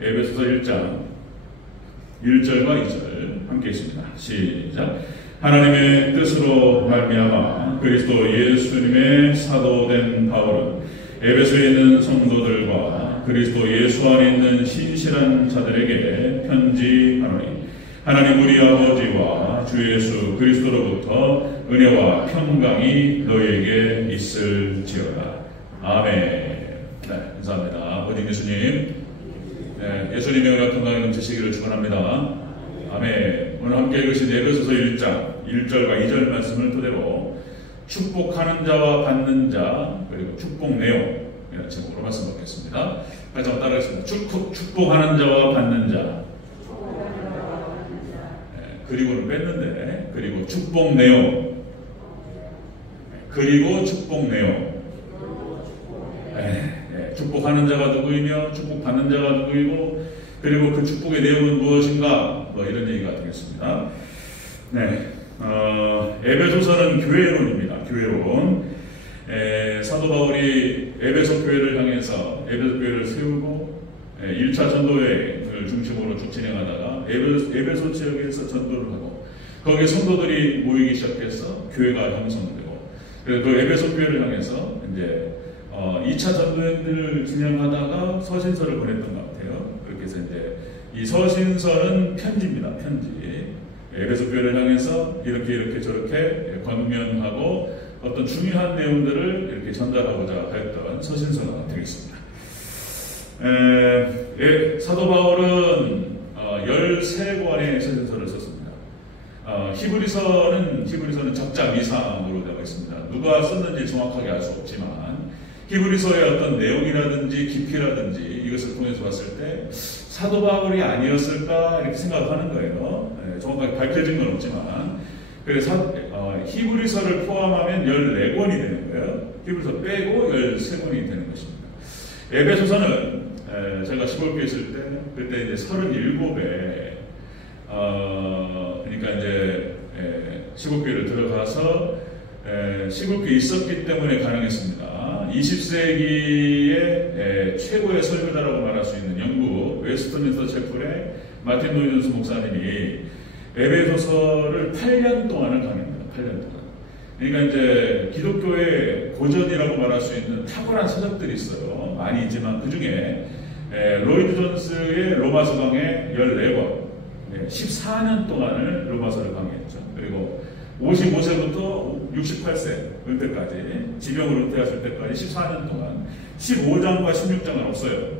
에베소서 1장 1절과 2절 함께 있습니다. 시작. 하나님의 뜻으로 말미암아 그리스도 예수님의 사도된 바울은 에베소에 있는 성도들과 그리스도 예수 안에 있는 신실한 자들에게 편지하노니 하나님 우리 아버지와 주 예수 그리스도로부터 은혜와 평강이 너희에게 있을지어다. 아멘. 네, 감사합니다. 어디 예수님, 네, 예수님의 은혜와 평강이 넘치시기를 축원합니다. 아멘. 오늘 함께 읽으신 에베소서 1장 1절과 2절 말씀을 토대로 축복하는 자와 받는 자 그리고 축복 내용 이런 제목으로 말씀 받겠습니다. 같이 한번 따라하겠습니다. 축복하는 자와 받는 자. 네, 그리고는 뺐는데 그리고 축복 내용. 그리고 축복 내용. 네, 축복하는 자가 누구이며 축복받는 자가 누구이고 그리고 그 축복의 내용은 무엇인가 뭐 이런 얘기가 되겠습니다. 네, 에베소서는 교회론입니다. 교회론. 사도 바울이 에베소 교회를 향해서 에베소 교회를 세우고 1차 전도여행을 중심으로 쭉 진행하다가 에베소 지역에서 전도를 하고 거기에 성도들이 모이기 시작해서 교회가 형성되고 그래서 그 에베소 교회를 향해서 이제 2차 전도여행을 진행하다가 서신서를 보냈던 것 같아요. 그렇게 해서 이제 이 서신서는 편지입니다. 편지. 에베소 교회를 향해서 이렇게 저렇게 권면하고 어떤 중요한 내용들을 이렇게 전달하고자 했던 서신서가 되겠습니다. 사도 바울은 13권의 서신서를 썼습니다. 히브리서는 적자 미상으로 되어 있습니다. 누가 썼는지 정확하게 알 수 없지만 히브리서의 어떤 내용이라든지 깊이라든지 이것을 통해서 봤을 때 사도 바울이 아니었을까 이렇게 생각하는 거예요. 정확하게 밝혀진 건 없지만 그래서 히브리서를 포함하면 14권이 되는 거예요. 히브리서 빼고 13권이 되는 것입니다. 에베소서는 제가 시골교회 있을 때 그때 이제 37에 그러니까 이제 시골교회를 들어가서 시골교회에 있었기 때문에 가능했습니다. 20세기의 최고의 설교자라고 말할 수 있는 영국 웨스트민스터 채플의 마틴 노이존스 목사님이 에베소서를 8년 동안을 강의합니다. 8년 동안. 그러니까 이제 기독교의 고전이라고 말할 수 있는 탁월한 서적들이 있어요. 많이 있지만 그 중에 로이드 존스의 로마서 강의 14권, 14년 동안을 로마서를 강의했죠. 그리고 55세부터 68세 은퇴까지 지병으로 은퇴하실 때까지 14년 동안 15장과 16장은 없어요.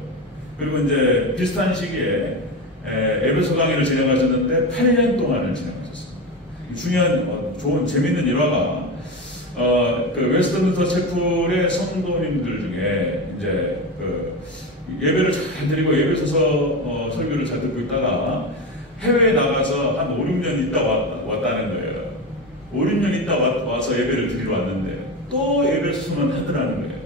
그리고 이제 비슷한 시기에 에베소 강의를 진행하셨는데 8년 동안을 진행하셨습니다. 중요한 좋은 재밌는 일화가 그 웨스트민스터 채플의 성도님들 중에 이제 그 예배를 잘 드리고 에베소서 설교를 잘 듣고 있다가 해외에 나가서 한 5, 6년 있다 왔다는 거예요. 5, 6년 있다 와서 예배를 드리러 왔는데 또 에베소서만 하더라는 거예요.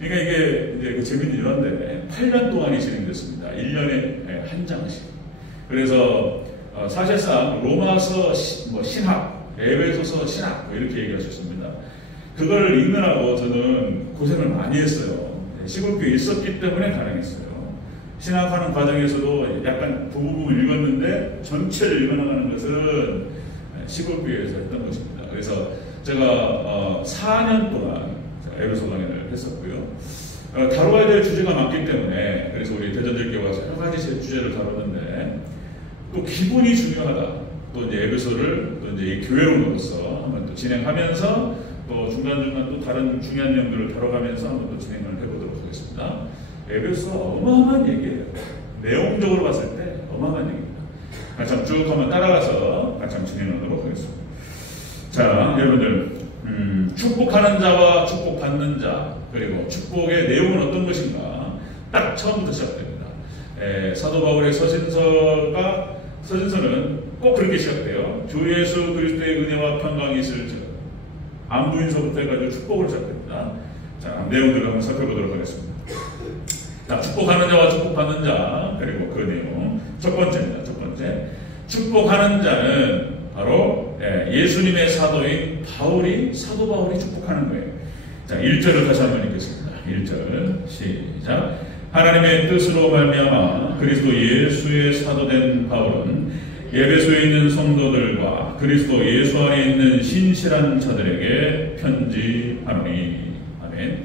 그러니까 이게 이제 그 재밌는 일화인데 8년 동안이 진행됐습니다. 1년에 한 장씩. 그래서 사실상 로마서 신학, 에베소서 신학 뭐 이렇게 얘기하셨습니다. 그걸 읽느라고 저는 고생을 많이 했어요. 시골교회에 있었기 때문에 가능했어요. 신학하는 과정에서도 약간 부분을 읽었는데 전체를 읽어나가는 것은 시골교회에서 했던 것입니다. 그래서 제가 4년 동안 에베소 강의를 했었고요. 다뤄야 될 주제가 많기 때문에 그래서 우리 대전절교회 와서 여러 가지 주제를 다뤘는데 또 기본이 중요하다. 또 이제 에베소를 또 이제 이 교회론으로서 한번 또 진행하면서 또 중간중간 또 다른 중요한 내용들을 다뤄가면서 한번 또 진행을 해보도록 하겠습니다. 에베소 어마어마한 얘기예요. 내용적으로 봤을 때 어마어마한 얘기입니다. 같이 한번 쭉 한번 따라가서 같이 한번 진행하도록 하겠습니다. 자, 여러분들 축복하는 자와 축복받는 자 그리고 축복의 내용은 어떤 것인가 딱 처음부터 시작됩니다. 사도 바울의 서신서는 꼭 그렇게 시작돼요. 주 예수 그리스도의 은혜와 평강이 있을지어다. 안부인서부터 해가지고 축복으로 시작됩니다. 자, 내용들을 한번 살펴보도록 하겠습니다. 자, 축복하는 자와 축복받는 자 그리고 그 내용 첫 번째입니다. 첫 번째 축복하는 자는 바로 예수님의 사도인 사도 바울이 축복하는 거예요. 자, 1절을 다시 한번 읽겠습니다. 1절 시작. 하나님의 뜻으로 말미암아 그리스도 예수의 사도된 바울은 에베소에 있는 성도들과 그리스도 예수 안에 있는 신실한 자들에게 편지하노니. 아멘.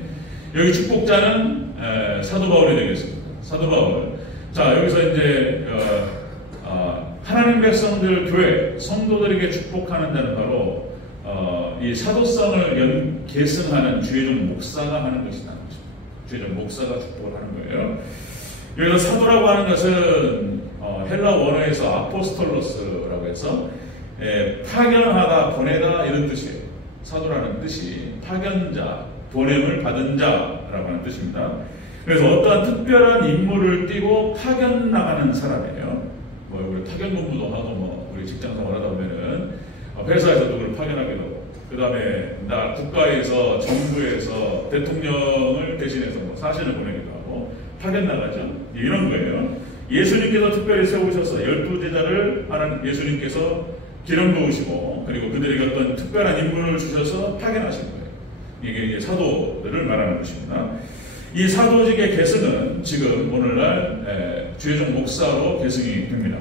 여기 축복자는 사도 바울이 되겠습니다. 사도 바울. 자, 여기서 이제 하나님 백성들, 교회 성도들에게 축복하는 자는 바로 이 사도성을 계승하는 주의종 목사가 하는 것이다. 주의종 목사가 축복을 하는 거예요. 여기서 사도라고 하는 것은 헬라 원어에서 아포스톨로스라고 해서 파견하다, 보내다 이런 뜻이에요. 사도라는 뜻이 파견자, 보냄을 받은 자라고 하는 뜻입니다. 그래서 어떠한 특별한 임무를 띠고 파견 나가는 사람이에요. 뭐 우리 파견 근무도 하고 뭐 우리 직장 생활하다 보면은 회사에서 누구를 파견하기도 하고, 그 다음에 나 국가에서 정부에서 대통령을 대신해서 뭐 사신을 보내기도 하고 파견 나가죠. 이런 거예요. 예수님께서 특별히 세우셔서 12제자를 하는 예수님께서 기름 부으시고 그리고 그들에게 어떤 특별한 임무를 주셔서 파견하신 거예요. 이게 사도들을 말하는 것입니다. 이 사도직의 계승은 지금 오늘날 주의종 목사로 계승이 됩니다.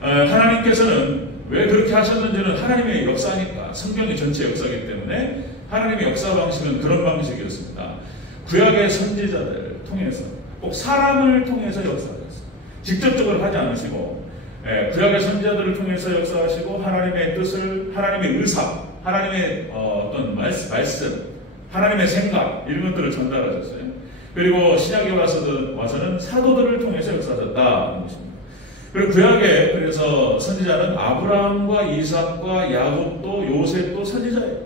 하나님께서는 왜 그렇게 하셨는지는 하나님의 역사니까, 성경의 전체 역사이기 때문에 하나님의 역사 방식은 그런 방식이었습니다. 구약의 선지자들 통해서, 꼭 사람을 통해서 역사하셨어요. 직접적으로 하지 않으시고 구약의 선지자들을 통해서 역사하시고 하나님의 뜻을, 하나님의 의사, 하나님의 어떤 말씀, 하나님의 생각 이런 것들을 전달하셨어요. 그리고 신약에 와서는 사도들을 통해서 역사하셨다는 것입니다. 그리고 구약에 그래서 선지자는 아브라함과 이삭과 야곱도 요셉도 선지자예요.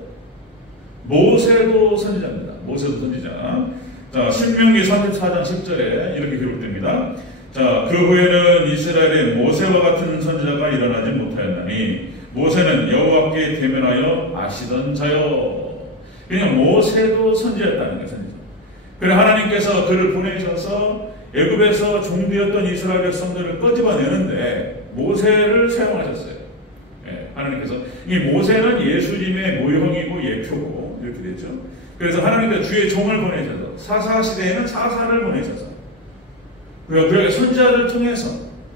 모세도 선지자입니다. 모세도 선지자. 자, 신명기 34장 10절에 이렇게 기록됩니다. 자, 그 후에는 이스라엘에 모세와 같은 선지자가 일어나지 못하였나니 모세는 여호와께 대면하여 아시던 자요. 그냥 모세도 선지자였다는 거예요. 선지자. 그래서 하나님께서 그를 보내셔서 애굽에서 종되었던 이스라엘 백성들을 끄집어내는데 모세를 사용하셨어요. 하나님께서. 이 모세는 예수님의 모형이고 예표고 이렇게 되죠. 그래서 하나님께서 주의 종을 보내셔서 사사시대에는 사사를 보내셔서 그리고 선지자를 통해서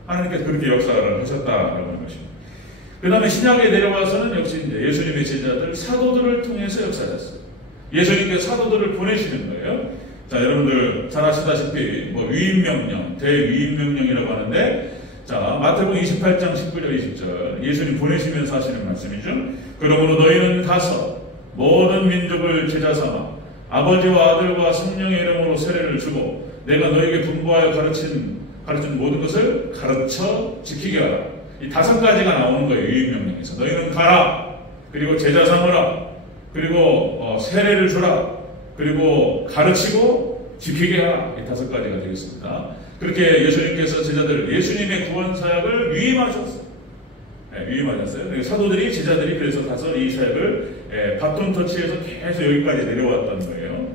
하나님께서 그렇게 역사를 하셨다라고 하는 것입니다. 그 다음에 신약에 내려와서는 역시 이제 예수님의 제자들 사도들을 통해서 역사하셨어요. 예수님께서 사도들을 보내시는 거예요. 자, 여러분들 잘 아시다시피 뭐 위임명령, 대위임명령이라고 하는데, 자, 마태복음 28장 19절 20절 예수님 보내시면서 하시는 말씀이죠. 그러므로 너희는 가서 모든 민족을 제자 삼아 아버지와 아들과 성령의 이름으로 세례를 주고 내가 너희에게 분부하여 가르친 모든 것을 가르쳐 지키게 하라. 이 5가지가 나오는 거예요. 위임명령에서. 너희는 가라. 그리고 제자 삼으라. 그리고 세례를 주라. 그리고 가르치고 지키게 하라. 이 5가지가 되겠습니다. 그렇게 예수님께서 제자들, 예수님의 구원 사역을 위임하셨어요. 위임하셨어요. 사도들이, 제자들이 그래서 가서 이 사역을 바톤 터치해서 계속 여기까지 내려왔던 거예요.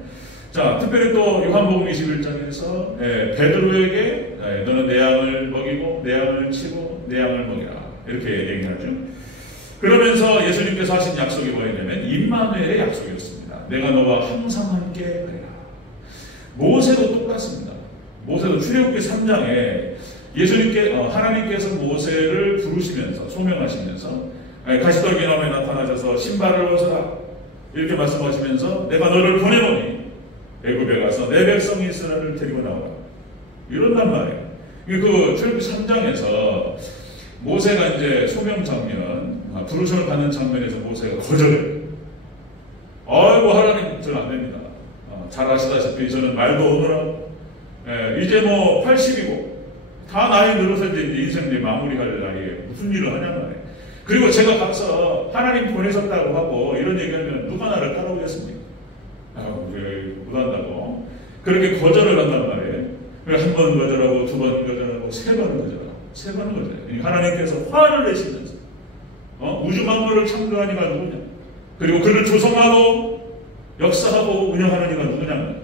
자, 특별히 또 요한복음 21장에서 베드로에게 너는 내 양을 먹이고 내 양을 치고 내 양을 먹이라. 이렇게 얘기하죠. 그러면서 예수님께서 하신 약속이 뭐였냐면 임마누엘의 약속이었습니다. 내가 너와 항상 함께 하리라. 모세도 똑같습니다. 모세도 출애굽기 3장에 하나님께서 모세를 부르시면서 소명하시면서 가시떨기 나무에 나타나셔서 신발을 벗어라 이렇게 말씀하시면서 내가 너를 보내노니 애굽에 가서 내 백성 이스라엘을 데리고 나오라 이런단 말이에요. 그 출애굽기 3장에서 모세가 이제 소명 장면, 부르심을 받는 장면에서 모세가 거절해요. 아이고 하나님 저는 안 됩니다. 잘 아시다시피 저는 말도 오느라고 이제 뭐 80이고 다 나이 들어서 이제 인생 내 마무리할 나이에 무슨 일을 하냔 말이에요. 그리고 제가 가서 하나님 보내셨다고 하고 이런 얘기하면 누가 나를 따라오겠습니까? 못한다고 그렇게 거절을 한단 말이에요. 한 번 거절하고 두 번 거절하고 세 번 거절하고 세 번 거절해요. 하나님께서 화를 내시면서 우주 만물을 창조한 이가 누구냐? 그리고 그를 조성하고 역사하고 운영하는 이가 누구냐?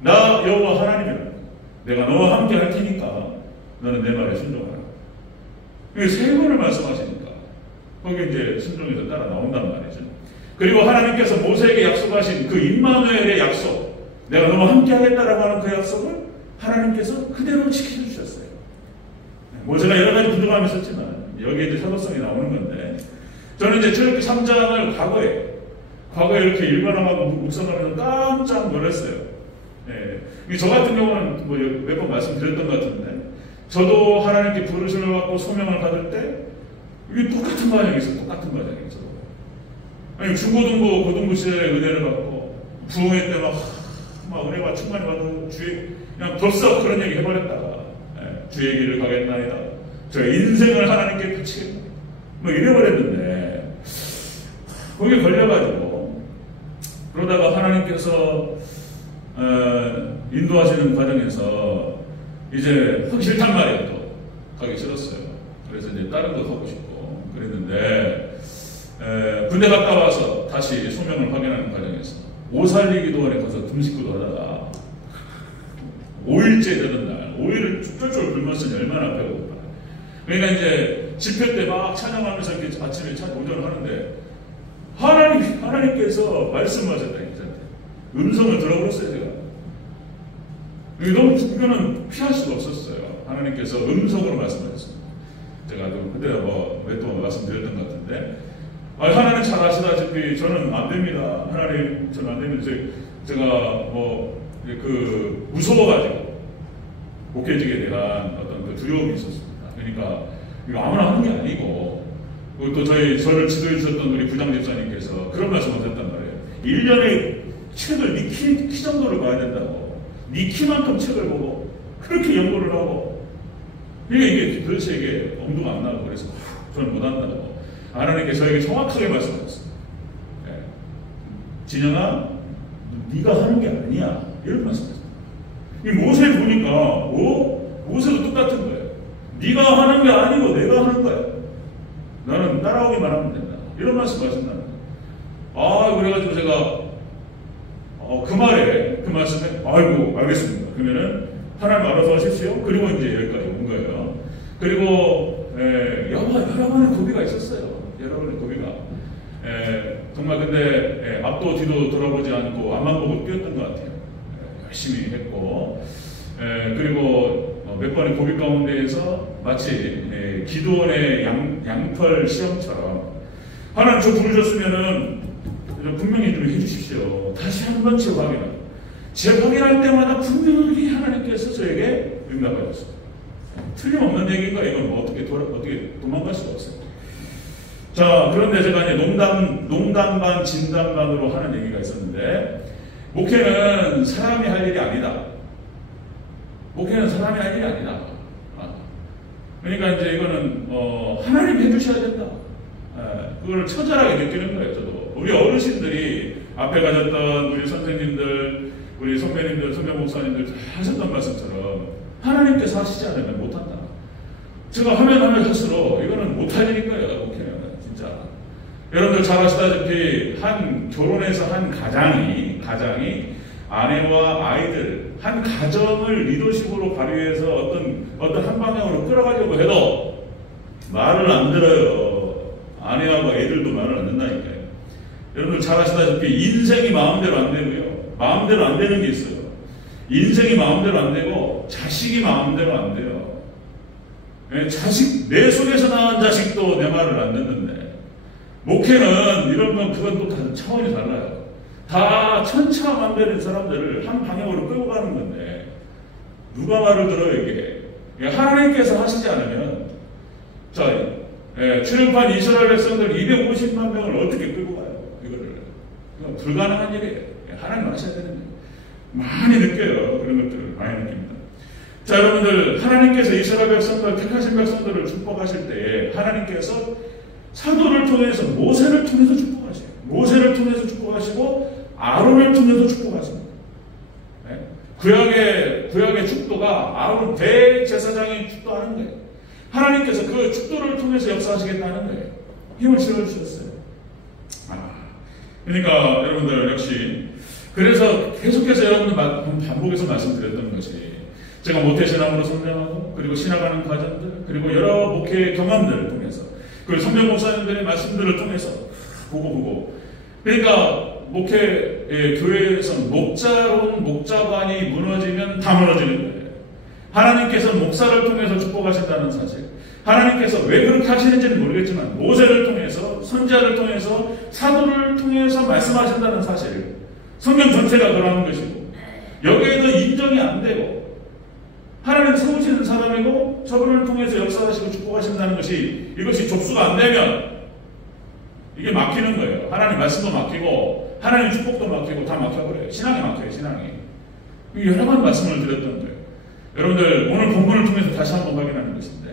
나 여호와 하나님이라. 내가 너와 함께 할 테니까 너는 내 말에 순종하라. 이게 세 번을 말씀하시니까 거기 이제 순종해서 따라 나온단 말이죠. 그리고 하나님께서 모세에게 약속하신 그 임마누엘의 약속, 내가 너와 함께 하겠다라고 하는 그 약속을 하나님께서 그대로 지켜주셨어요. 뭐 제가 여러 가지 부족함이 있었지만 여기에 이제 사도성이 나오는 건데, 저는 이제 저 3장을 과거에 이렇게 읽어나가고 묵상하면서 깜짝 놀랐어요. 예. 저 같은 경우는 뭐 몇 번 말씀드렸던 것 같은데, 저도 하나님께 부르심을 받고 소명을 받을 때 이게 똑같은 과정이 있어요. 똑같은 과정이 있어요. 아니, 중고등부, 고등부 시절에 은혜를 받고 부흥회 때 막 은혜가 충만히 받고 그냥 벌써 그런 얘기 해버렸다가 주의 길을 가겠나이다. 저 인생을 하나님께 바치겠다. 뭐 이래버렸는데, 거기에 걸려가지고, 그러다가 하나님께서, 인도하시는 과정에서, 이제 하기 싫단 말이에요, 또. 가기 싫었어요. 그래서 이제 다른 거 하고 싶고, 그랬는데, 군대 갔다 와서 다시 소명을 확인하는 과정에서, 오살리 기도원에 가서 금식기도 하다가, 5일째 되는 날, 5일을 쫄쫄 굶었으니 얼마나 배고파. 그러니까 이제 집회 때 막 찬양하면서 이렇게 아침에 오전을 하는데, 하나님께서 말씀하셨다, 저한테. 음성을 들어버렸어요, 제가. 너무 이거는 피할 수가 없었어요. 하나님께서 음성으로 말씀하셨습니다. 제가 그때 몇 번 말씀드렸던 것 같은데, 하나님 잘 아시다시피 저는 안 됩니다. 하나님, 저는 안 됩니다. 제가 무서워가지고, 목회직에 대한 어떤 그 두려움이 있었습니다. 그러니까, 이거 아무나 하는 게 아니고, 또 저를 지도해 주셨던 우리 부장 집사님께서 그런 말씀 하셨단 말이에요. 1년에 책을 네 키 정도를 봐야 된다고. 네 키만큼 책을 보고, 그렇게 연구를 하고, 그러니까 이게 도대체 이게 엄두가 안 나고, 그래서 저는 못한다고. 하나님께 저에게 정확하게 말씀하셨습니다. 진영아, 네가 하는 게 아니야. 이런 말씀하셨습니다. 이 모세 보니까, 모세도 똑같은 거예요. 네가 하는 게 아니고 내가 하는 거야. 나는 따라오기만 하면 된다. 이런 말씀 하신다는 거예요. 그래가지고 제가, 그 말씀에, 아이고, 알겠습니다. 그러면은, 하나님 알아서 하십시오. 그리고 이제 여기까지 온 거예요. 그리고, 여러 번의 고비가 있었어요. 여러 번의 고비가. 정말 근데, 앞도 뒤도 돌아보지 않고 앞만 보고 뛰었던 것 같아요. 열심히 했고, 그리고 몇 번의 고비 가운데에서 마치 기도원의 양털 시험처럼, 하나님 저 부르셨으면은 분명히 좀 해주십시오. 다시 한 번씩 확인하고, 재확인할 때마다 분명히 하나님께서 저에게 응답하셨어요. 틀림없는 얘기인가? 이건 뭐 어떻게 도망갈 수가 없어요. 자, 그런데 제가 이제 농담반, 진담반으로 하는 얘기가 있었는데, 목회는 사람이 할 일이 아니다. 목회는 사람이 할 일이 아니다. 그러니까 이제 이거는, 하나님이 해주셔야 된다. 그걸 처절하게 느끼는 거예요, 저도. 우리 어르신들이 앞에 가셨던 우리 선생님들, 우리 선배님들, 선배 목사님들 하셨던 말씀처럼 하나님께서 하시지 않으면 못한다. 제가 하면 할수록 이거는 못할 일인 거예요, 목회는. 진짜. 여러분들 잘 아시다시피 결혼해서 한 가장이 아내와 아이들, 한 가정을 리더십으로 발휘해서 어떤 한 방향으로 끌어가려고 해도 말을 안 들어요. 아내하고 애들도 말을 안 듣는다니까요. 여러분들 잘 아시다시피 인생이 마음대로 안 되고요. 마음대로 안 되는 게 있어요. 인생이 마음대로 안 되고 자식이 마음대로 안 돼요. 내 속에서 낳은 자식도 내 말을 안 듣는데, 목회는 이런 건 그건 또 다 차원이 달라요. 다 천차만별인 사람들을 한 방향으로 끌고 가는 건데, 누가 말을 들어요, 이게? 하나님께서 하시지 않으면, 출애굽한 이스라엘 백성들 250만 명을 어떻게 끌고 가요? 이거는 불가능한 일이에요. 하나님 하셔야 되는 거예요. 많이 느껴요. 그런 것들을 많이 느낍니다. 자, 여러분들, 하나님께서 이스라엘 백성들, 택하신 백성들을 축복하실 때에 하나님께서 사도를 통해서, 모세를 통해서 축복하세요. 모세를 통해서 축복하시고 아론을 통해서 축복하십니다. 구약의 축도가 아론 대제사장이 축도하는 거예요. 하나님께서 그 축도를 통해서 역사하시겠다는 거예요. 힘을 실어주셨어요. 그러니까 여러분들 역시, 그래서 계속해서 여러분들 반복해서 말씀드렸던 것이, 제가 모태신앙으로 성장하고, 그리고 신앙하는 과정들, 그리고 여러 목회의 경험들을 통해서, 그리고 성경 목사님들의 말씀들을 통해서 보고, 그러니까 교회에서 목자관이 무너지면 다 무너지는 거예요. 하나님께서 목사를 통해서 축복하신다는 사실, 하나님께서 왜 그렇게 하시는지는 모르겠지만 모세를 통해서, 선지자를 통해서, 사도를 통해서 말씀하신다는 사실, 성경 전체가 그러한 것이고, 여기에도 인정이 안 되고 하나님 세우시는 사람이고 저분을 통해서 역사하시고 축복하신다는 것이, 이것이 접수가 안 되면 이게 막히는 거예요. 하나님 말씀도 막히고 하나님 축복도 막히고 다 막혀버려요. 신앙이 막혀요. 신앙이. 여러 번 말씀을 드렸던 거예요. 여러분들 오늘 본문을 통해서 다시 한번 확인하는 것인데,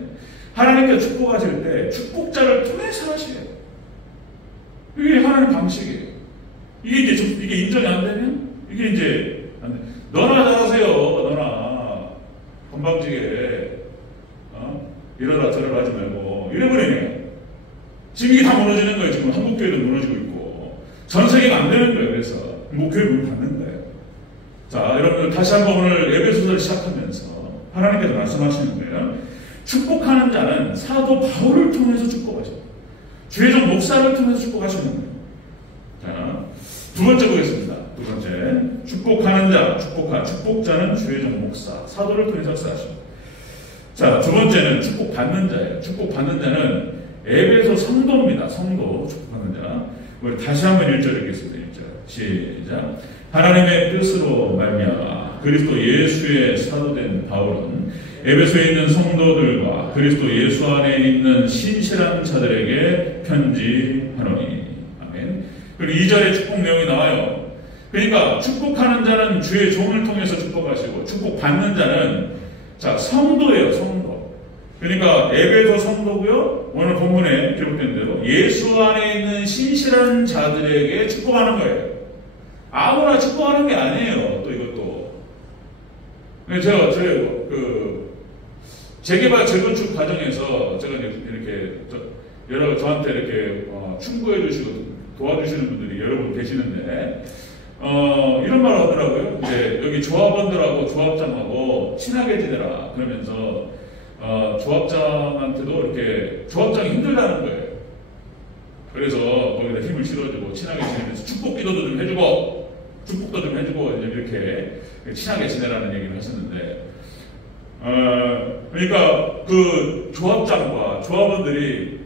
하나님께 축복하실 때 축복자를 통해서 하시래요. 이게 하나님 방식이에요. 이게 인정이 안 되면 이게 이제 안 돼. 너나 잘하세요. 너나 건방지게 이러라 저러라 하지 말고 이래버리네요. 지금 이게 다 무너지는 거예요. 지금 한국교회도 무너지고 있고 전 세계가 안 되는 거예요. 그래서 목교회 문 닫는 거예요. 자, 여러분들 다시 한번 오늘 에베소서를 시작하면서 하나님께서 말씀하시는 거예요. 축복하는 자는 사도 바울을 통해서 축복하셔요. 주의종 목사를 통해서 축복하시는 거예요. 자, 두 번째 보겠습니다. 두 번째, 축복하는 자, 축복자는 주의종 목사, 사도를 통해서 역사하십니다. 자, 두 번째는 축복받는 자예요. 축복받는 자는 에베소 성도입니다. 성도, 축복받는 자. 우리 다시 한번 1절 읽겠습니다. 1절. 시작. 하나님의 뜻으로 말미암아 그리스도 예수의 사도된 바울은 에베소에 있는 성도들과 그리스도 예수 안에 있는 신실한 자들에게 편지하노니. 아멘. 그리고 2절에 축복 내용이 나와요. 그러니까 축복하는 자는 주의 종을 통해서 축복하시고, 축복받는 자는 자 성도예요. 성도. 그러니까 에베소 성도고요. 오늘 본문에 기록된 대로 예수 안에 있는 신실한 자들에게 축복하는 거예요. 아무나 축복하는 게 아니에요. 또 이것도. 제가 재개발 재건축 과정에서 제가 이렇게 저한테 이렇게 충고해 주시고 도와주시는 분들이 여러분 계시는데, 이런 말을 하더라고요. 이제 여기 조합원들하고 조합장하고 친하게 지내라. 그러면서 조합장한테도 이렇게 조합장이 힘들다는 거예요. 그래서 거기다 힘을 실어주고 친하게 지내면서 축복 기도도 좀 해주고 축복도 좀 해주고 이렇게 친하게 지내라는 얘기를 하셨는데, 그러니까 그 조합장과 조합원들이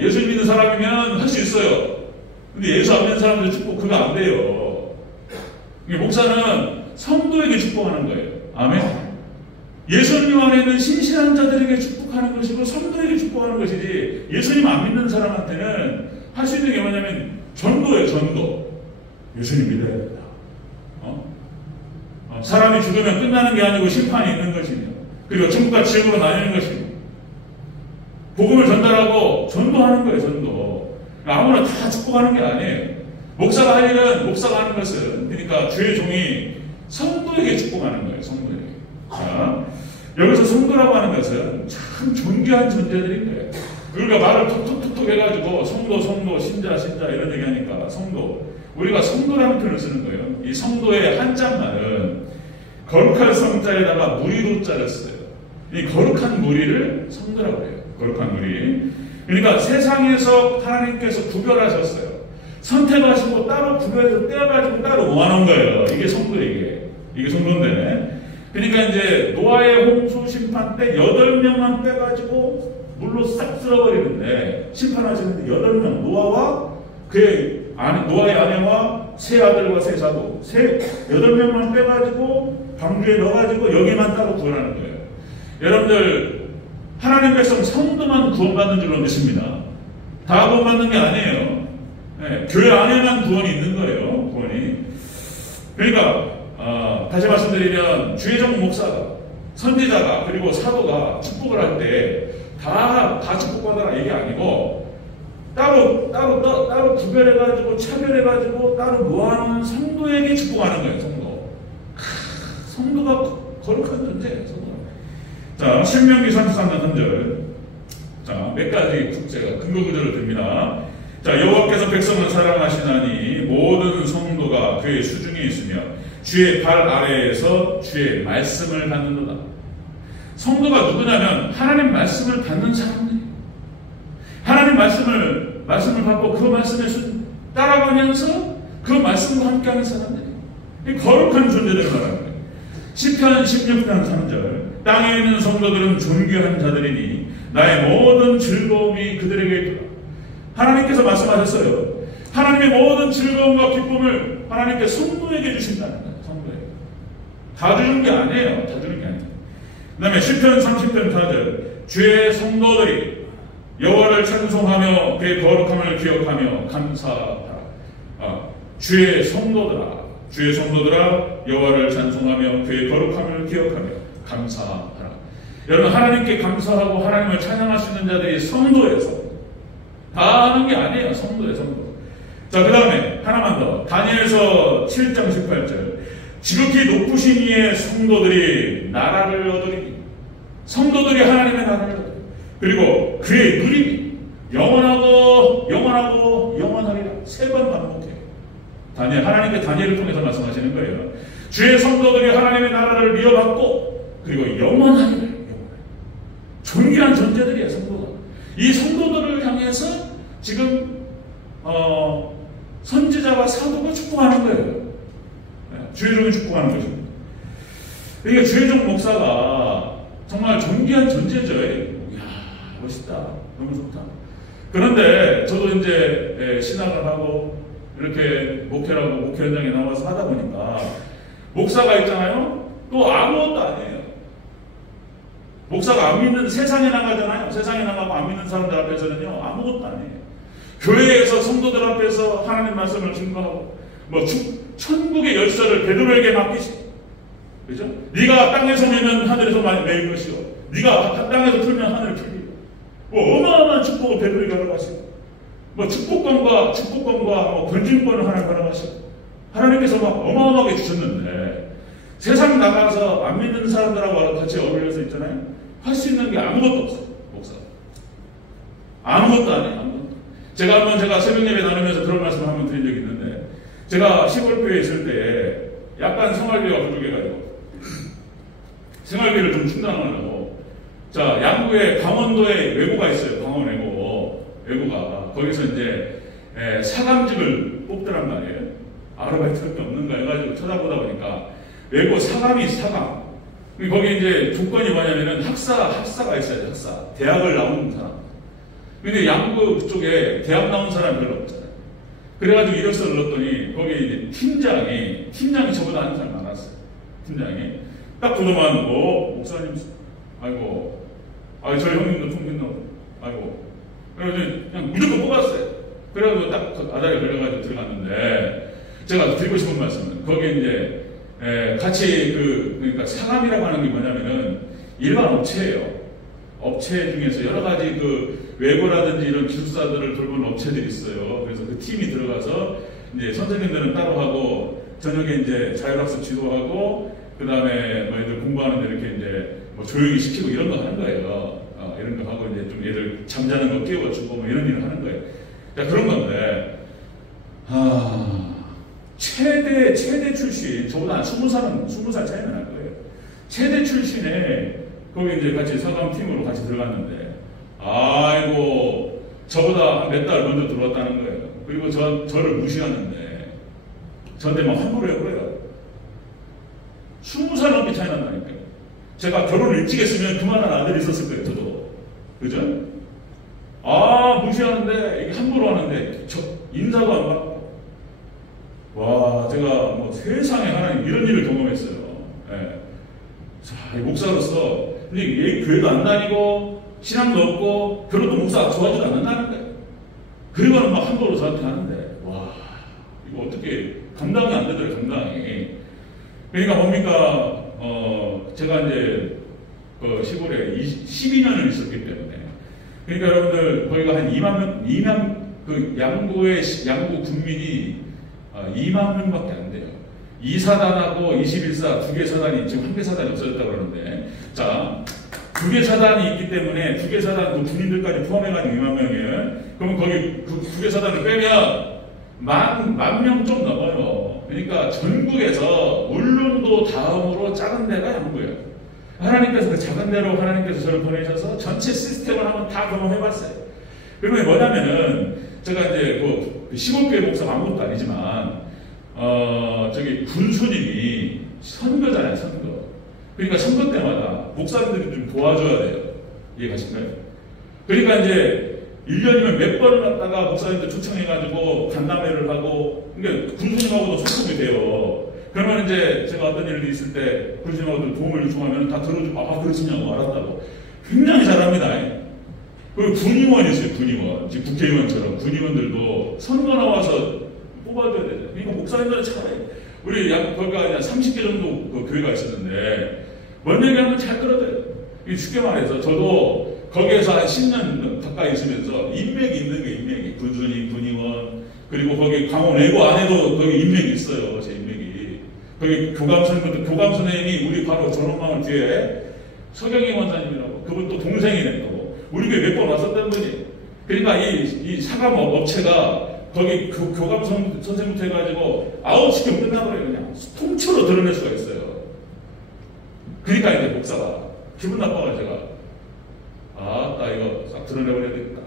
예수 믿는 사람이면 할 수 있어요. 근데 예수 안 믿는 사람들 축복 그거 안 돼요. 목사는 성도에게 축복하는 거예요. 아멘. 예수님 안에 있는 신실한 자들에게 축복하는 것이고 성도에게 축복하는 것이지, 예수님 안 믿는 사람한테는 할 수 있는 게 뭐냐면 전도예요. 전도. 예수님 믿어야 된다. 사람이 죽으면 끝나는 게 아니고 심판이 있는 것이며, 그리고 천국과 지옥으로 나뉘는 것이며, 복음을 전달하고 전도하는 거예요. 전도. 아무나 다 축복하는 게 아니에요. 목사가 할 일은 목사가 하는 것은, 그러니까 주의 종이 성도에게 축복하는 거예요. 성도에게. 자, 여기서 성도라고 하는 것은 참 존귀한 존재들인 거예요. 우리가 말을 톡톡톡톡 해가지고 성도, 신자 이런 얘기하니까 성도. 우리가 성도라는 표현을 쓰는 거예요. 이 성도의 한자말은 거룩한 성자에다가 무리로자를 써요. 이 거룩한 무리를 성도라고 해요. 거룩한 무리. 그러니까 세상에서 하나님께서 구별하셨어요. 선택하시고 따로 구별해서 떼어가지고 따로 모아놓은 거예요. 이게 성도예요. 이게 성도인데. 그러니까 이제 노아의 홍수 심판 때 8명만 빼가지고 물로 싹 쓸어버리는데, 심판하시는데 8명, 노아와 노아의 아내와 세 아들과 세 사도, 8명만 빼가지고 방주에 넣어가지고 여기만 따로 구원하는 거예요. 여러분들, 하나님 백성 성도만 구원받는 줄로 믿습니다. 다 구원받는 게 아니에요. 네, 교회 안에만 구원이 있는 거예요. 구원이. 그러니까 다시 말씀드리면 주의종 목사가, 선지자가, 그리고 사도가 축복을 할 때 다 축복받아라 이게 아니고, 따로 구별해가지고 차별해가지고 따로 모아놓은 성도에게 축복하는 거예요. 성도가 거룩한 존재예요. 성도. 자, 신명기 33장 3절. 자, 몇 가지 국제가 근거 구절을 듭니다. 자, 여호와께서 백성을 사랑하시나니 모든 성도가 그의 수중에 있으며 주의 발 아래에서 주의 말씀을 받는도다. 성도가 누구냐면 하나님 말씀을 받는 사람들이에요. 하나님 말씀을 받고 그 말씀에 따라가면서 그 말씀과 함께하는 사람들이에요. 이 거룩한 존재들을 말하는 거예요. 시편 16편 3절 땅에 있는 성도들은 존귀한 자들이니 나의 모든 즐거움이 그들에게 있도다. 하나님께서 말씀하셨어요. 하나님의 모든 즐거움과 기쁨을 하나님께 성도에게 주신다는 거예요. 성도에게. 다 주는 게 아니에요. 다 주는 게 아니에요. 그 다음에 시편 30편 4절 주의 성도들이 여호와를 찬송하며 그의 거룩함을 기억하며 감사하라. 주의 성도들아 여호와를 찬송하며 그의 거룩함을 기억하며 감사하라. 여러분, 하나님께 감사하고 하나님을 찬양할 수 있는 자들이 성도에서 다 하는 게 아니에요. 성도예요, 성도. 자, 그 다음에 하나만 더. 다니엘서 7장 18절 지극히 높으신 이의 성도들이 나라를 얻으리니. 성도들이 하나님의 나라를 얻으리니. 그리고 그의 누림이 영원하고 영원하리라. 세 번 반복해요. 하나님께 다니엘을 통해서 말씀하시는 거예요. 주의 성도들이 하나님의 나라를 이어받고 그리고 영원하리라. 존귀한 존재들이에요, 성도가. 이 성도들을 향해서 지금 선지자와 사도가 축복하는 거예요. 주의종이 축복하는 것입니다. 그러니까 주의종 목사가 정말 존귀한 존재죠. 이야, 멋있다. 너무 좋다. 그런데 저도 이제 신학을 하고 이렇게 목회를 하고 목회 현장에 나와서 하다 보니까 목사가 있잖아요. 또 아무것도 아니에요. 목사가 안 믿는 세상에 나가잖아요. 세상에 나가고 안 믿는 사람들 앞에서는요 아무것도 아니에요. 교회에서 성도들 앞에서 하나님 말씀을 증거하고 천국의 열쇠를 베드로에게 맡기시고, 그죠? 네가 땅에서 매면 하늘에서 매일 것이요 네가 땅에서 풀면 하늘을 풀리고, 어마어마한 축복을 베드로에게 허락하시고, 축복권과 권진권을 하나님 허락하시고, 하나님께서 막 어마어마하게 주셨는데 세상 나가서 안 믿는 사람들하고 같이 어울려서 있잖아요. 할 수 있는 게 아무것도 없어요. 목사 아무것도 안 해요. 제가 새벽 예배 나누면서 그런 말씀을 한번 드린 적이 있는데, 제가 시골교회에 있을 때 약간 생활비가 부족해가지고 생활비를 좀 충당하려고, 자, 양구에 강원도에 외고가 있어요. 강원 외고가 거기서 이제 사감직을 뽑더란 말이에요. 아르바이트밖에 없는가 해가지고 찾아보다 보니까 외고 사감이 사감. 거기 이제 조건이 뭐냐면은 학사가 있어야 돼. 학사. 대학을 나온 사람. 근데 양구 쪽에 대학 나온 사람이 별로 없잖아요. 그래가지고 이력서를 넣었더니 거기 이제 팀장이 저보다 하는 사람이 많았어요. 팀장이 딱 그동안 목사님 아이고 저희 형님도 통신도 아이고 그래가지고 그냥 무조건 뽑았어요. 그래가지고 딱 아다리 걸려가지고 들어갔는데, 제가 드리고 싶은 말씀은 거기 이제 같이 그러니까 사감이라고 하는 게 뭐냐면은 일반 업체예요. 업체 중에서 여러 가지 외고라든지 이런 기숙사들을 돌보는 업체들이 있어요. 그래서 그 팀이 들어가서 이제 선생님들은 따로 하고 저녁에 이제 자율학습 지도하고 그 다음에 애들 공부하는데 이렇게 이제 조용히 시키고 이런 거 하는 거예요. 이런 거 하고 이제 좀 얘들 잠자는 거 깨워주고 이런 일을 하는 거예요. 그런 건데, 최대 출신, 저보다 20살 차이는 날 거예요. 최대 출신에 거기 이제 같이 사감팀으로 같이 들어갔는데, 아이고, 저보다 몇 달 먼저 들어왔다는 거예요. 그리고 저를 무시하는데, 저한테 막 함부로 해버려요. 20살 넘게 차이 난다니까요. 제가 결혼을 일찍 했으면 그만한 아들이 있었을 거예요, 저도. 그죠? 무시하는데, 이게 함부로 하는데, 인사도 안 받고. 와, 제가 세상에 하나님 이런 일을 경험했어요. 예. 자, 목사로서, 근데 얘 교회도 안 다니고, 신앙도 없고, 결혼도 목사 좋아하지도 않는다는 거예요. 그리고는 막 함부로 저한테 하는데, 와, 이거 어떻게, 감당이 안 되더라고요, 감당이. 그러니까 뭡니까, 제가 이제, 시골에 12년을 있었기 때문에. 그러니까 여러분들, 거기가 한 2만, 양구 국민이 2만 명밖에 안 돼요. 2사단하고 21사, 2개 사단이, 지금 1개 사단이 없어졌다고 그러는데, 자, 2개 사단이 있기 때문에 2개 사단 군인들까지 포함해가지고 2만 명이에요. 그러면 거기 2개 사단을 빼면 만 명 좀 넘어요. 그러니까 전국에서 울릉도 다음으로 작은 데가 양구예요. 하나님께서 그 작은 데로 하나님께서 저를 보내셔서 전체 시스템을 한번 다 경험해봤어요. 그러면 뭐냐면은 제가 이제 시골교회 목사가 아무것도 아니지만 저기 군수님이 선거잖아요, 선거. 그러니까 선거 때마다 목사님들이 좀 도와줘야 돼요. 이해가신가요? 그러니까 이제 1년이면 몇 번을 갔다가 목사님들 초청해가지고 간담회를 하고, 그러니까 군수님하고도 소통이 돼요. 그러면 이제 제가 어떤 일이 있을 때 군수님하고도 도움을 요청하면 다 들어주고, 아, 그러시냐고, 알았다고. 굉장히 잘합니다. 그리고 군의원이 있어요, 군의원. 지금 국회의원처럼 군의원들도 선거 나와서 뽑아줘야 되죠. 그러니까 목사님들은 잘해요. 우리 거기가 그냥 30개 정도 그 교회가 있었는데, 뭔 얘기하면 잘 끌어들여요. 쉽게 말해서 저도 거기에서 한 10년 가까이 있으면서 인맥이 있는 게 인맥이. 군수님, 군의원, 그리고 거기 강원 외고 안에도 거기 인맥이 있어요, 제 인맥이. 거기 교감 선생님이 우리 바로 전원마을 뒤에 서경희 원사님이라고, 그분 또 동생이네, 또. 우리 교회 몇 번 왔었던 분이. 그러니까 이 사감 업체가 거기 교감 선생님부터 해가지고 9시경 끝나버려요. 그냥 통째로 드러낼 수가 있어요. 그러니까 이제 목사가 기분 나빠가 제가 나 이거 싹 드러내버려야 되겠다.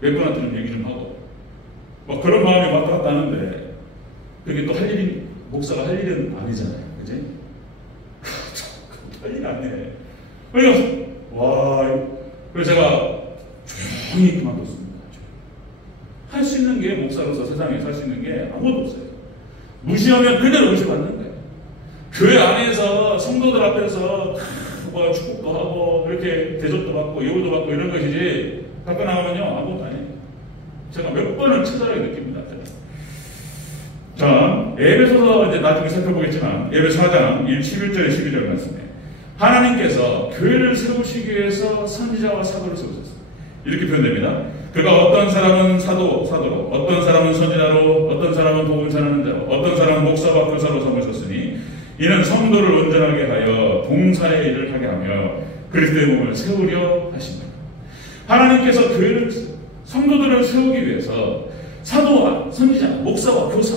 몇 분한테 좀 얘기 좀 하고 막 그런 마음이 왔다 갔다 하는데 그게 또 할 일이 목사가 할 일은 아니잖아요. 그지? 할 일이 아니네. 그래서 그래서 제가 조용히 그만뒀습니다. 할 수 있는 게 목사로서 세상에 살 수 있는 게 아무것도 없어요. 무시하면 그대로 무시받는 거예요. 교회 안에서 성도들 앞에서 축복도 하고 이렇게 대접도 받고 예우도 받고 이런 것이지 밖에 나가면요 아무것도 아니에요. 제가 몇 번을 친절하게 느낍니다. 자, 에베소서 이제 나중에 살펴보겠지만 에베소 4장 11절에 12절 말씀에 하나님께서 교회를 세우시기 위해서 선지자와 사도를 세우셨습니다. 이렇게 표현됩니다. 그가 어떤 사람은 사도로, 어떤 사람은 선지자로, 어떤 사람은 복음 전하는 자로, 어떤 사람은 목사와 교사로 삼으셨으니 이는 성도를 온전하게 하여 봉사의 일을 하게 하며 그리스도의 몸을 세우려 하십니다. 하나님께서 교회를 성도들을 세우기 위해서 사도와 선지자, 목사와 교사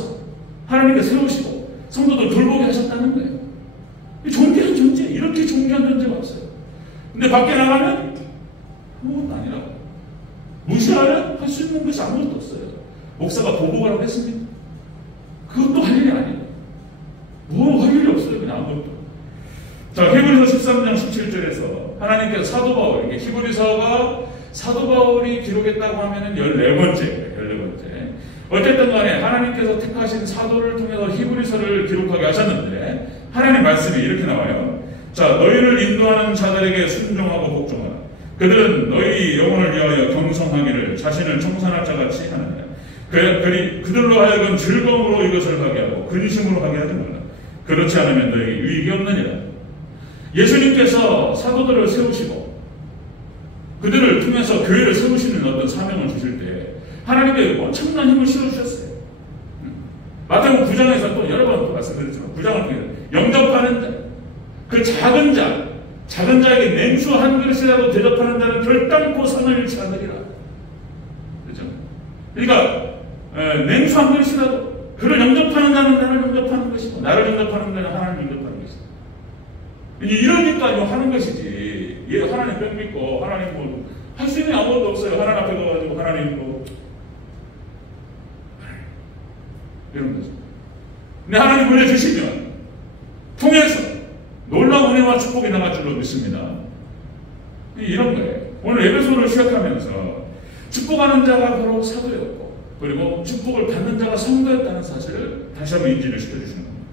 하나님께 세우시고 성도들 돌보게 하셨다는 거예요. 존귀한 존재, 이렇게 존귀한 존재가 없어요. 근데 밖에 나가면 아무것도 아니라고. 무시하면 할 수 있는 것이 아무것도 없어요. 목사가 보복을 하겠습니까? 그것도 할 일이 아니에요. 뭐 할 일이 없어요. 그냥 아무것도. 자, 히브리서 13장 17절에서 하나님께서 사도 바울, 이게 히브리서가 사도 바울이 기록했다고 하면은 14번째예요. 14번째. 어쨌든 간에 하나님께서 택하신 사도를 통해서 히브리서를 기록하게 하셨는데 하나님 말씀이 이렇게 나와요. 자, 너희를 인도하는 자들에게 순종하고 복종하라. 그들은 너희 영혼을 위하여 경성하기를 자신을 청산할 자같이 하느니라. 그들로 하여금 즐거움으로 이것을 하게 하고 근심으로 하게 하지 말라. 그렇지 않으면 너에게 유익이 없느니라. 예수님께서 사도들을 세우시고 그들을 통해서 교회를 세우시는 어떤 사명을 주실 때 하나님께 엄청난 힘을 실어주셨어요. 마태복음 9장에서 또 여러 번 말씀드렸지만 9장을 통해서 영접하는 자, 그 작은 자에게 냉수 한 그릇이라도 대접하는 자는 결단코 상을 잃지 않으리라. 그렇죠? 그러니까 냉수 한 그릇이라도 그를 영접하는 자는 나를 영접하는 것이고 나를 영접하는 자는 하나님을 영접하는 것이고 이러니까 하는 것이지. 얘 하나님 백 믿고 하나님 뭐 할 수 있는 아무것도 없어요. 하나님 앞에 가가지고 하나님 뭐 이런 거죠. 근데 하나님 보내주시면 통해서 놀라운 은혜와 축복이 나갈 줄로 믿습니다. 이런 거예요. 오늘 에베소를 시작하면서 축복하는 자가 바로 사도였고 그리고 축복을 받는 자가 성도였다는 사실을 다시 한번 인지를 시켜주시는 겁니다.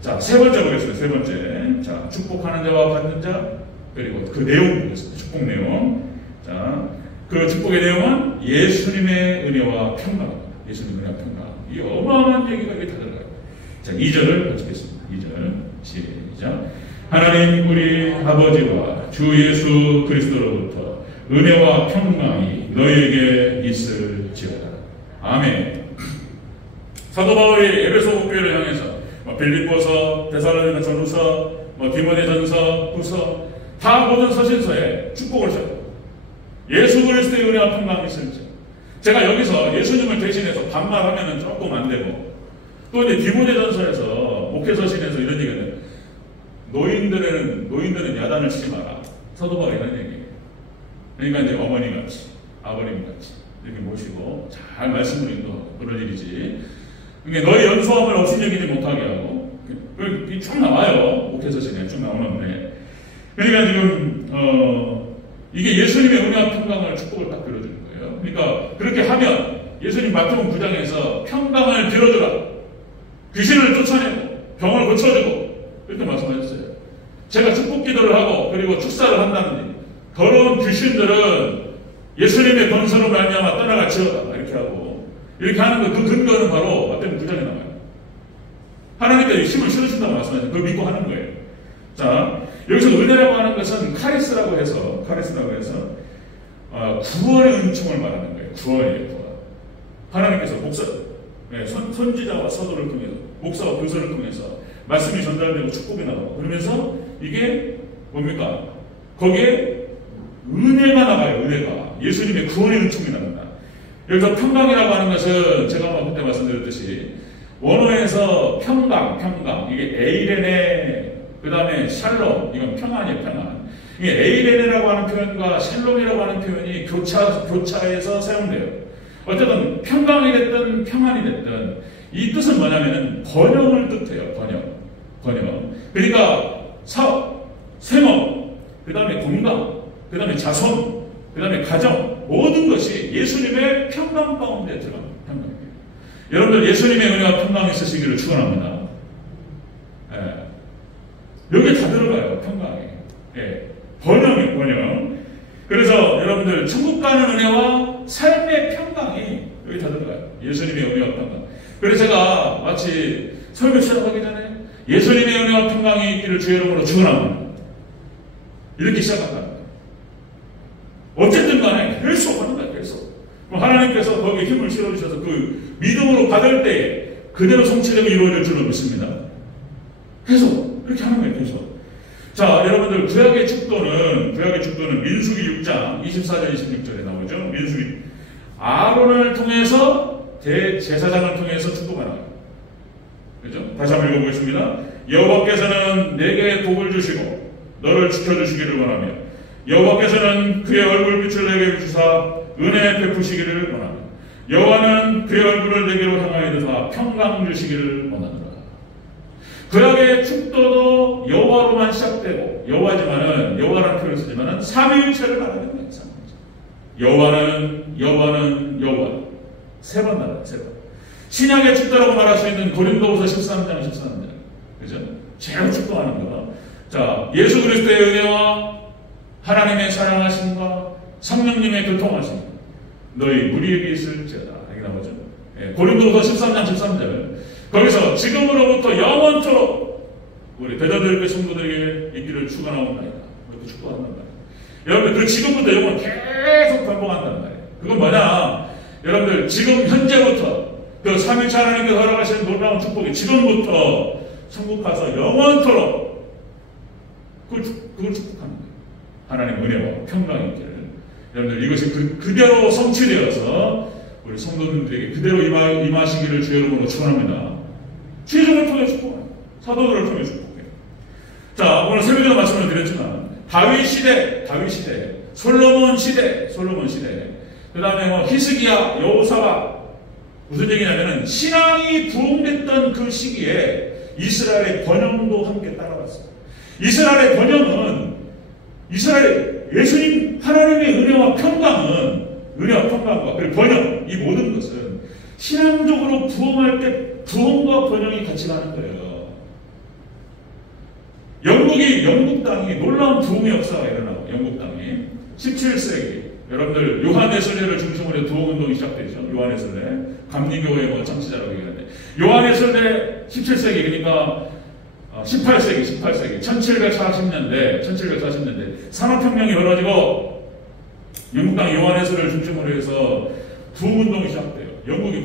자, 세 번째 보겠습니다. 세 번째. 자, 축복하는 자와 받는 자 그리고 그 내용 보겠습니다. 축복 내용. 자, 그 축복의 내용은 예수님의 은혜와 평강입니다. 예수님의 은혜와 평강. 이 어마어마한 얘기가 여기 다 들어가요. 자, 2절을 마치겠습니다. 2절 시작. 하나님 우리 아버지와 주 예수 그리스도로부터 은혜와 평강이 너희에게 있을지어다. 아멘. 사도 바울이 에베소 교회를 향해서 빌립보서, 데살로니가 전후서, 디모데전서, 후서 다 모든 서신서에 축복을 써요. 예수 그리스도의 은혜와 평강이 있을지. 제가 여기서 예수님을 대신해서 반말하면 조금 안 되고 또 이제 디모데전서에서 목회서신에서 이런 얘기가 돼요. 노인들은 야단을 치지 마라. 사도 바울이 하는 얘기예요. 그러니까 이제 어머니 같이, 아버님 같이 이렇게 모시고 잘 말씀을 인도하고 그런 일이지. 그러니까 너희 연소함을 업신여기지 못하게 하고 쭉 나와요. 목회서신에 쭉 나오는데. 그러니까 지금, 이게 예수님의 은혜와 평강을 축복을 딱 빌어주는 거예요. 그러니까 그렇게 하면 예수님 마태복음 9장에서 평강을 빌어주라. 귀신을 쫓아내고 병을 고쳐주고 이렇게 말씀하셨어요. 제가 축복 기도를 하고 그리고 축사를 한다는데 더러운 귀신들은 예수님의 권세로 말미암아 떠나가 지어가 이렇게 하고 이렇게 하는 거 그 근거는 바로 마태복음 9장에 나와요. 하나님께 힘을 실으신다고 말씀하셨어요. 그걸 믿고 하는 거예요. 자, 여기서 은혜라고 하는 것은 카리스라고 해서 구원의 은총을 말하는 거예요. 구원이에요. 구원. 하나님께서 선지자와 서도를 통해서 목사와 교사를 통해서 말씀이 전달되고 축복이 나가고 그러면서 이게 뭡니까? 거기에 은혜가 나가요. 은혜가. 예수님의 구원의 은총이 나간다. 여기서 평강이라고 하는 것은 제가 그때 말씀드렸듯이 원어에서 평강 이게 에이레네 그 다음에 샬롬 이건 평안이에요. 평안. 이게 에이레네라고 하는 표현과 샬롬이라고 하는 표현이 교차해서 사용돼요. 어쨌든 평강이 됐든 평안이 됐든 이 뜻은 뭐냐면은 번영을 뜻해요. 번영. 그러니까 사업, 생업, 그 다음에 건강, 그 다음에 자손, 그 다음에 가정 모든 것이 예수님의 평강 가운데 들어갑니다. 평강이에요. 여러분들 예수님의 은혜와 평강이 있으시기를 축원합니다. 여기에 다 들어가요. 평강이. 번영이에요. 번영. 그래서 여러분들 천국 가는 은혜와 삶의 평강이 여기 다 들어가요. 예수님의 은혜와 평강. 그래서 제가 마치 설교 시작하기 전에 예수님의 은혜와 평강이 있기를 주의 이름으로 축원합니다. 이렇게 시작한다. 어쨌든 간에 계속 하는 거야. 계속. 하나님께서 거기에 힘을 실어주셔서 그 믿음으로 받을 때 그대로 성취되고 이루어질 줄로 믿습니다. 계속 그렇게 하는 거예요. 계속. 자, 여러분들 구약의 축도는 민수기 6장 24절 26절에 나오죠. 민수기 아론을 통해서 대제사장을 통해서 축도가 나와요. 그죠? 다시 한번 읽어보겠습니다. 여호와께서는 내게 복을 주시고 너를 지켜주시기를 원하며 여호와께서는 그의 얼굴빛을 내게 주사 은혜 베푸시기를 원하며 여호와는 그의 얼굴을 내게로 향하여 드사 평강 주시기를 원하노라. 구약의 축도도 여호와로만 시작되고 여호와지만은 여호와라는 표현을 쓰지만은 삼위일체를 말하는 거예요. 여호와는 여호와 세 번 나와요. 세 번. 신약의 축도라고 말할 수 있는 고린도후서 13장 그죠? 제일 축도하는 거. 자, 예수 그리스도의 은혜와 하나님의 사랑하심과 성령님의 교통하심 너희 무리에게 있을지어다. 이렇게 나오죠. 고린도후서 13장 13절. 거기서 지금으로부터 영원토록 우리 베드로교회 성도들에게 있기를 축원하옵나이다. 그렇게 축도한단 말이에요. 여러분들 그 지금부터 영원 계속 반복한단 말이에요. 그건 뭐냐? 여러분들 지금 현재부터 그 삼위일체 하나님께서 허락하시는 놀라운 축복이 지금부터 천국 가서 영원토록 그걸 축복하는 거예요. 하나님의 은혜와 평강이 있기를. 여러분들 이것이 그대로 성취되어서 우리 성도님들에게 그대로 임하시기를 주의 이름으로 축원합니다. 최종을 통해 축복해요. 사도들을 통해 축복해요. 자, 오늘 새벽에 말씀을 드렸지만 다윗 시대, 솔로몬 시대, 그 다음에 히스기야, 여호사밧 무슨 얘기냐면은 신앙이 부흥됐던 그 시기에 이스라엘의 번영도 함께 따라갔어요. 이스라엘의 번영은 예수님 하나님의 은혜와 평강과 그리고 번영 이 모든 것은 신앙적으로 부흥할 때 부흥과 번영이 같이 가는 거예요. 영국 땅이 놀라운 부흥의 역사가 일어나고 영국 땅이 17세기 여러분들 요한의설례를 중심으로 부흥운동이 시작되죠. 요한의설례 감리교회 창시자라고 얘기하는데 요한의설례 17세기 그러니까 18세기 1740년대 산업혁명이 벌어지고 영국 땅 요한의설례를 중심으로 해서 부흥운동이 시작돼요. 영국이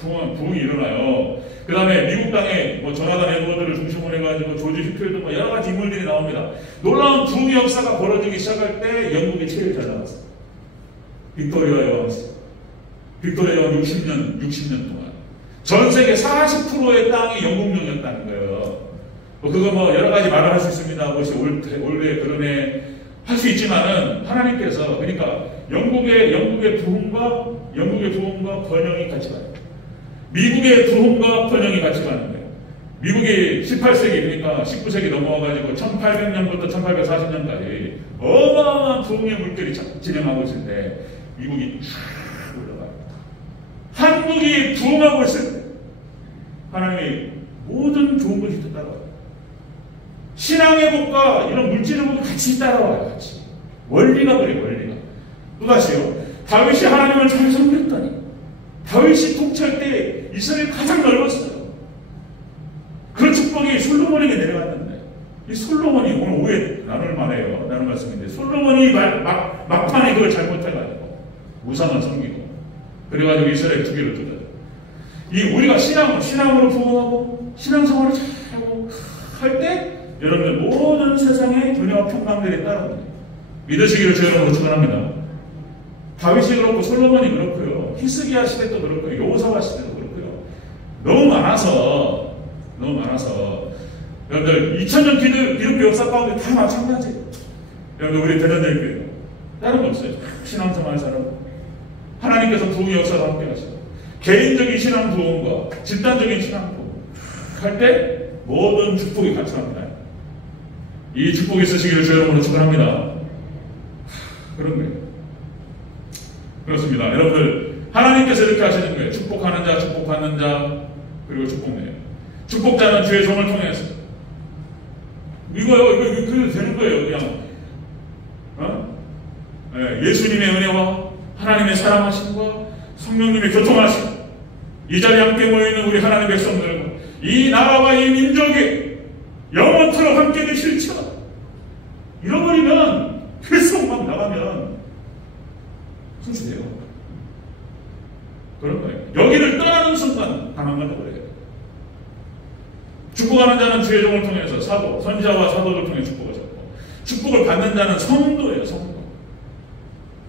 부흥이 일어나요. 그 다음에 미국 땅에 조나단 에드워드를 중심으로 해가지고 조지 휘필드 여러 가지 인물들이 나옵니다. 놀라운 부흥의 역사가 벌어지기 시작할 때 영국이 제일 잘 나갔어요. 빅토리아 여왕 60년 동안 전 세계 40%의 땅이 영국령이었다는 거예요. 그거 여러 가지 말을 할 수 있습니다. 그것이 올해 그러네 할 수 있지만은 하나님께서 그러니까 영국의 부흥과 번영이 같이 가요. 미국의 부흥과 번영이 같이 가는 거예요. 미국이 18세기, 그러니까 19세기 넘어와가지고 1800년부터 1840년까지 어마어마한 부흥의 물결이 진행하고 있을 때 미국이 쫙 올라가요. 한국이 부흥하고 있을 때 하나님이 모든 좋은 것이 따라와요. 신앙의 복과 이런 물질의 복이 같이 따라와요. 같이. 원리가 그래요. 원리가. 또다시요. 다윗이 하나님을 잘 섬겼더니 다윗이 통치할 때 이스라엘이 가장 넓었어요. 그런 축복이 솔로몬에게 내려갔는데 이 솔로몬이 오늘 오해 나눌 만해요. 나눌 말씀인데 솔로몬이 막판에 그걸 잘못해가지고 우상을 섬기고 그래가지고 이스라엘 두 개를 뜯어요. 이 우리가 신앙으로 부흥하고 신앙생활을 잘하고 할 때 여러분들 모든 세상의 은혜와 평강들이 따라옵니다. 믿으시기를 저 여러분으로 축원합니다. 다윗이 그렇고 솔로몬이 그렇고요. 히스기야 시대도 그렇고요. 여호사밧 시대도 그렇고요. 너무 많아서 여러분들 2000년 기독교 역사 가운데 다 마찬가지예요. 여러분들 우리 대전대교회요. 다른 거 없어요. 신앙생활 사람 하나님께서 부흥의 역사를 함께 하시고 개인적인 신앙 부흥과 집단적인 신앙 부흥 할 때 모든 축복이 같이 합니다. 이 축복이 있으시기를 저 여러분으로 축원합니다. 그런 거예요. 그렇습니다. 여러분들 하나님께서 이렇게 하시는 거예요. 축복하는 자, 축복받는 자, 그리고 축복내요. 축복자는 주의 종을 통해서 이거 되는 거예요. 그냥 예수님의 은혜와 하나님의 사랑하심과 성령님의 교통하심 이 자리에 함께 모여있는 우리 하나님의 백성들과 이 나라와 이 민족이 영원토록 함께 되실지어다. 잃어버리면 계속 막 나가면 손실돼요. 그런 거예요. 여기를 떠나는 순간 가난하다고 그래요. 축복하는 자는 주의 종을 통해서 선지자와 사도를 통해 축복을 받고 축복을 받는 자는 성도예요.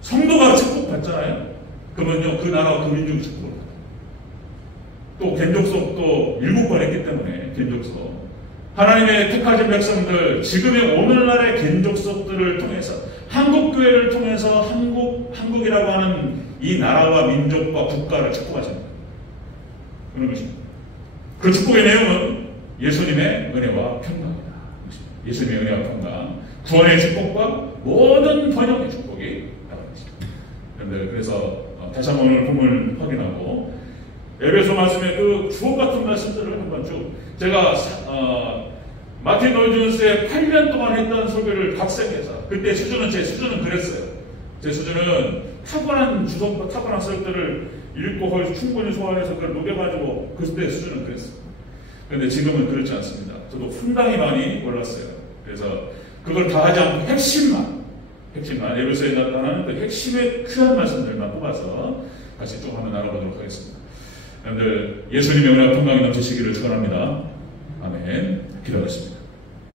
성도가 축복받잖아요. 그러면요 그 나라와 그 민족이 축복을 받아요. 또 겐족속도 7번 했기 때문에 겐족속 하나님의 택하신 백성들 지금의 오늘날의 겐족속들을 통해서 한국교회를 통해서 한국이라고 하는 이 나라와 민족과 국가를 축복하십니다. 그런 것입니다. 그 축복의 내용은 예수님의 은혜와 평강입니다. 예수님의 은혜와 평강, 구원의 축복과 모든 번영의 축복이 나가고 있습니다. 여러분들 그래서 다시 한번 오늘 본문을 확인하고 에베소 말씀의 그 주옥 같은 말씀들을 한번 쭉 제가 마틴 로이드 존스의 8년 동안 했던 설교를 각색해서 그때 제 수준은 그랬어요. 제 수준은 타고난 주석과 타고난 설교를 읽고 거기서 충분히 소화해서 그걸 녹여가지고 그때 수준은 그랬어요. 그런데 지금은 그렇지 않습니다. 저도 상당히 많이 올랐어요. 그래서 그걸 다 하지 않고 핵심만 에베소에 나타나는 그 핵심의 귀한 말씀들만 뽑아서 다시 좀 한번 알아보도록 하겠습니다. 여러분들 예수님의 은혜와 평강이 넘치시기를 축원합니다. 아멘. 기도하겠습니다.